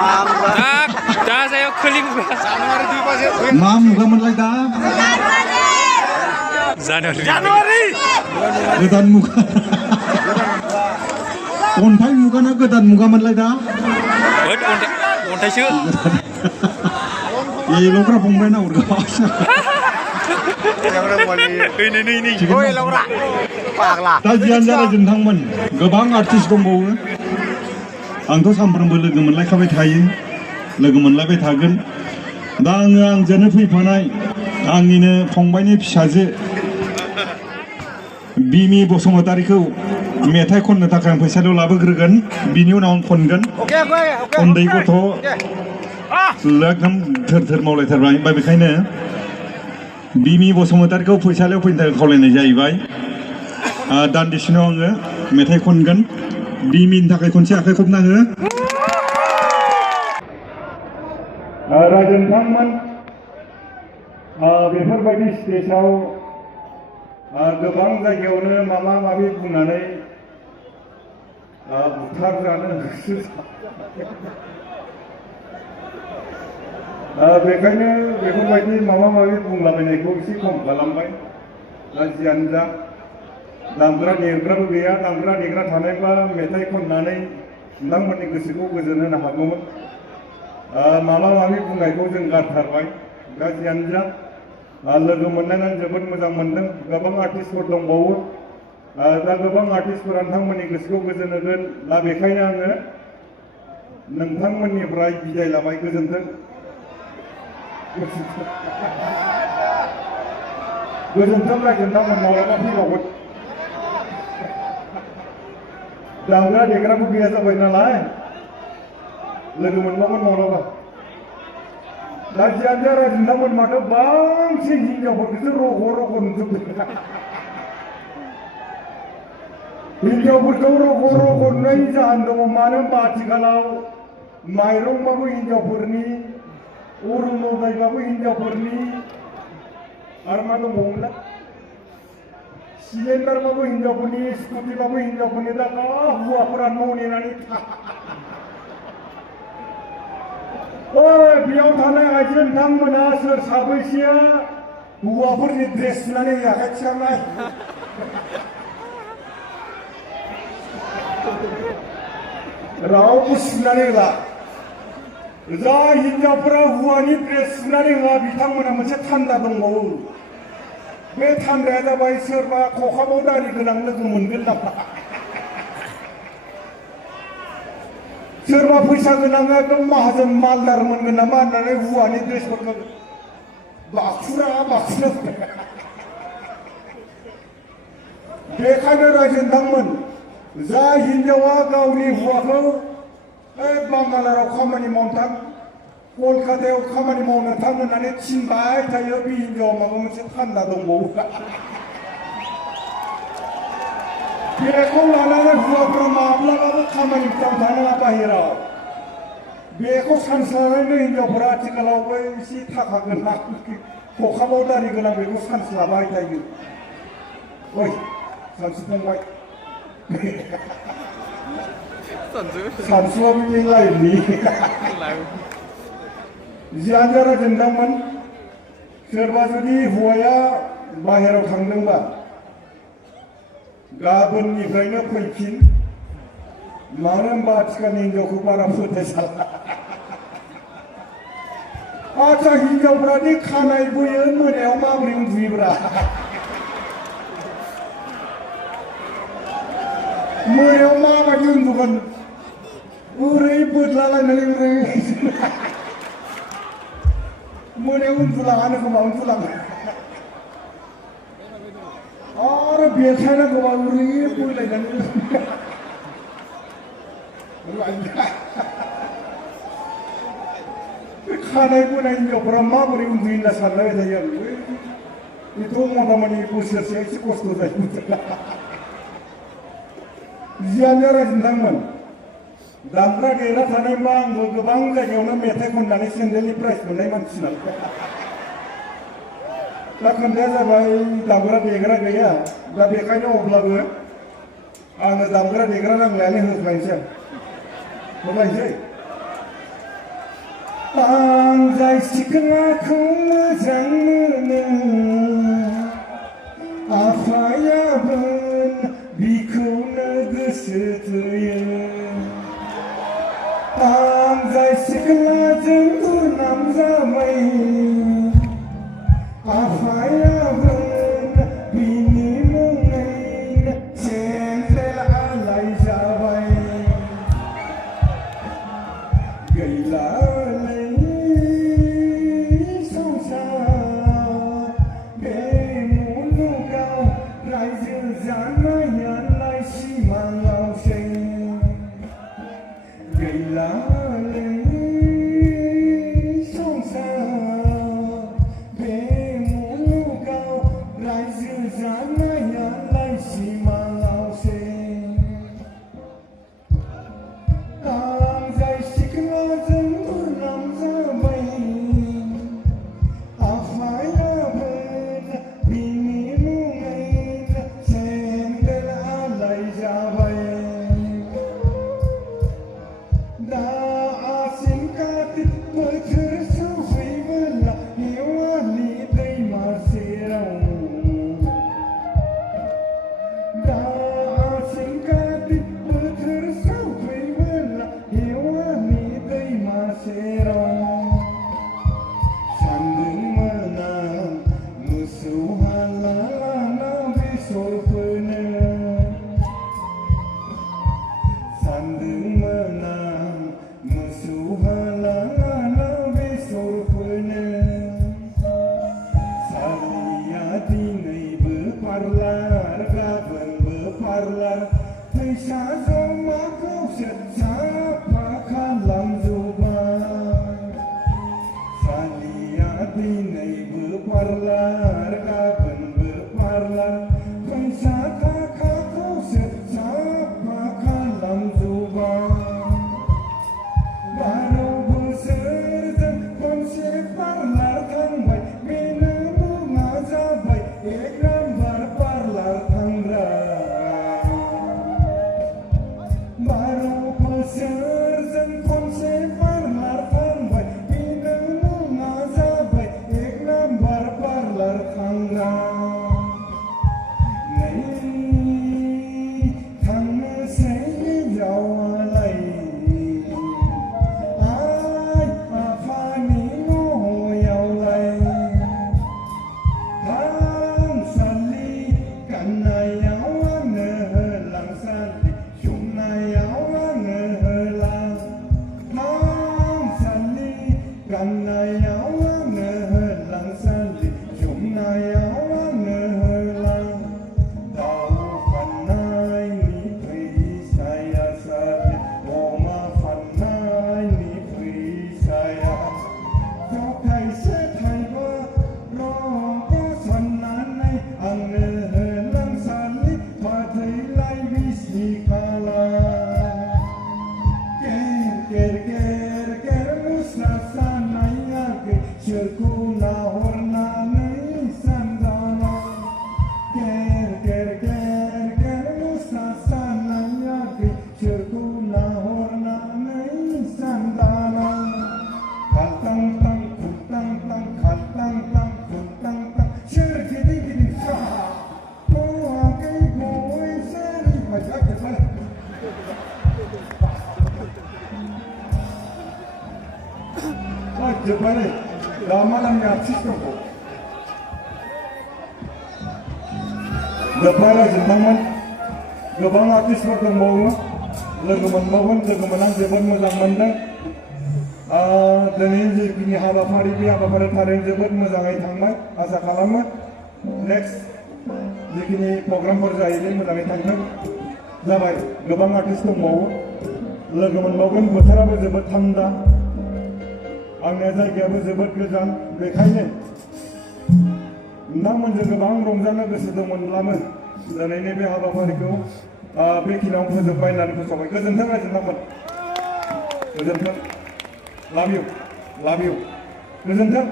दा जायाव खोलिं मा मुगा मोनलाय दा जानुवारि गोदान मुगा अन्थाइ मुगाना गोदान मुगा मोनलाय दा अन्थाइसो एल'ग्रा फंबाय ना हरगासिनो दा जियानो जा नोंथांमोन गोबां आर्टिस्ट दंबावो आंथ' सानफ्रोमबो लोगो मोनलायखाबाय थायो लोगो मोनलायबाय थागोन दा आंजोंनो फैफानाय आंनिनो फंबायनि फिसाजो बिमि बसुमतारीखौ मेथाइ खननो थाखाय आं फैसालियाव लाबोग्रोगोन बिनि उनाव आं खनगोन उन्दै गथ' एकदम थोर थोर मावलायथारबाय ओमफ्राय बेखायनो बिमि बसुमतारीखौ फैसालियाव फैनो थाखाय खावलायनाय जाहैबाय दान्दिसेनो आङो मेथाइ खनगोन बिमिनि थाखाय खनसे आखाइ खबनाङो रायजो नोंथांमोन बेफोरबायदि स्टेजाव गोबां जायगायावनो माबा माबि बुंनानै बुथारजानो बेखायनो बेफोरबायदि माबा माबि बुंलाबायनायखौ एसे खम खालामबाय दा जियानो जा दामग्रा देग्राबो गैया दामग्रा देग्रा थानायब्ला मेथाइ खननानै नोंथांमोननि गोसोखौ गोजोन होनो हागौमोन माबा माबि बुंनायखौ जों गारथारबाय दा जियानो जा लोगो मोननानै जोबोद मोजां मोनदों गोबां आर्टिस्टफोर दंबावो दा गोबां आर्टिस्टफोरा नोंथांमोननि गोसोखौ गोजोन होगोन दा बेखायनो आङो नोंथांमोननिफ्राय बिदाय लाबाय गोजोन्थों गोजोन्थों रायजो नोंथांमोन माब्लाबा फैबावगोन दामग्रा देग्राबो गैया जाबाय नालाय लोगो मोनबावगोन माब्लाबा दा जियानो जा रायजो नोंथांमोन माथो बांसिन हिनजावफोरखौसो रग' रग' नुजोबदों हिनजावफोरखौ रग' रग'नै जाहोन दङ मानो होनबा आथिखालाव माइरंबाबो हिनजावफोरनि अरुणोदयबाबो हिनजावफोरनि आरो मा दंबावोमोनला सिलिन्डारबाबो हिनजावफोरनि स्कुटिबाबो हिनजावफोरनि दा हौवाफोरा न' नेनानै बेयाव थानाय आइजो नोंथांमोना सोर साबैसेया हौवाफोरनि ड्रेस सुनानै आखाइ थिखांनाय रावबो सुनानै होला जा हिनजावफोरा हौवानि ड्रेस सुनानै होआ बिथांमोना मोनसे थान्दा दंबावो बे थान्दाया जाबाय सोरबा खखाबाव दारि गोनां लोगो मोनगोन नामा सोरबा फैसा गोनाङा एकदम माहाजोन मालदार मोनगोन नामा होननानै हौवानि ड्रेसफोरखौ बाखुरा बेखायनो रायजो नोंथांमोन जा हिनजावा गावनि हौवाखौ बांगालाराव खामानि मावनो थां कलकातायाव खामानि मावनो थां होननानै थिनबाय थायो बे हिनजावा माबा मोनसे थान्दा दंबावो बेखौ लानानै हौवाफोरा माब्लाबाबो खामानिफ्राव थानाङा बाहेराव बेखौ सान्स लानानै हिनजावफोरा आथिखालाव बै एसे थाखा गोनां खखाबाव दारि गोनां बेखौ सान्स लाबाय थायो ओइ सानसु फंबाय सानसुआबो बे लाइफनि जियानो जा रायजो नोंथांमोन सोरबा जुदि हौवाया बाहेराव थांदोंबा गाबोननिफ्रायनो फैफिन मानो होनबा आथिखालनि हिनजावखौ बारा फोथायजाला आच्चा हिनजावफ्रादि खानाय बोयो मोनायाव माबोरै उन्दुयोब्रा मोनायाव माबायदि उन्दुगोन ओरै बोदलालायनानै ओरै मोनायाव उन्दुलाङानो खोमा उन्दुलाङो आरो बेखायनांगौबा ओरै बोलायनानै खानाय बोनाय हिनजावफोरा माबोरै उन्दुयो होनना सानलायबाय थायो आरो बेथ' मथा मथि बोसोरसे एसे खस्थ' जायो जियानो रायजो नोंथांमोन दामग्रा देग्रा थानायब्ला आंबो गोबां जायगायावनो मेथाइ खननानै सेन्देलनि प्राइज मोननाय मानसि नालाय दा खोन्थाया जाबाय दामग्रा देग्रा गैया दा बेखायनो अब्लाबो आङो दामग्रा देग्रा नांलायानो होलायनोसै आं जाय सिख्लाखौ मोजां मोनो आफायाबो बिखौनो गोसो थोयो आं जाय सिख्लाजों गुरनाम जाबाय आफायाबो बिनि मुङैनो सेन्देल आलाय जाबाय गैलालै संसार बे मुलुगाव रायजो जानायालाय सिमाङावसै गैलालै संसार बे मुलुगाव रायजो जानायालाय सिमाङावसै आं जाय सिख्लाजों गुरनाम जाबाय आफायाबो बिनि मुङैनो सेन्देल आलाय जाबाय दा आसिन कार्तिक बोथोर सफैबोला हेवालि दैमा सेराव दा आसिन कार्तिक बोथोर सफैबोला हेवालि दैमा सेराव सान्दुं मोना मोसौ हाला लाना बेसर फोनो सान्दुं मोना मोसौ हाला लाना बेसर फोनो सालिया दिनैबो पार्लार गाबोनबो पार्लार फैसा जमाखौसो साफा खालामजोब्बाय सालिया दिनैबो पार्लार गाबोनबो पार्लार फैसा थाखाखौसो साफा खालामजोब्बाय 12 बोसोरजों खनसे पार्लार थांबाय बेनो मुङा जाबाय 1 नाम्बार पार्लार थांग्रा 12 बोसोरजों खनसे पार्लार थांबाय बेनो मुङा जाबाय 1 नाम्बार पार्लार थांग्रा नै थांनोसै हिनजावालाय आइ आफानि न'यावलाय थानसालि गाननायाव आंनो होलांसालि जुमनायाव आंनो होलां थानसालि गाननायाव आंनो होलांसालि जुमनायाव आंनो होलां दाउ फाननायनि फैसाया सालि अमा फाननायनि फैसाया थाइसे थाइबा रग' साननानै आंनो होलांसालि फाथैलाय बिसि खाला गेर गेर गेर मुस्रा सानायाखै सोरखौ नाहरनानै सानदाना गेर गेर गेर गेर मुस्रा सानायाखै सोरखौ नाहरनानै सानदाना खालतां तां खुलतां तां खालतां तां खुलतां तां सोर गिदिं गिदिं सा गवाखै गय सारि फायजा जोब्बाय दा मालायनि आर्टिस्ट दंखौ जोब्बाय रायजोबनांमोन गोबां आर्टिस्टफोर दंबावो लोगो मोनबावगोन लोगो मोननानै जोबोद मोजां मोनदों दिनै जिखिनि हाबाफारि बे हाबाफारिया थारैनो जोबोद मोजाङै थांबाय आसा खालामो नेक्स्ट जिखिनि प्रग्रामफोर जायो बे मोजाङै थांथों जाबाय गोबां आर्टिस्ट दंबावो लोगो मोनबावगोन बोथोराबो जोबोद थान्दा आंनिया जायगायाबो जोबोद गोजान बेखायनो नोंथांमोनजों गोबां रंजानो गोसो दंमोनब्लाबो दिनैनि बे हाबाफारिखौ बेखिनियावनो फोजोबबाय होननानै फोसावबाय गोजोन्थों रायजोनांगोन गोजोन्थों लाभ इउ गोजोन्थों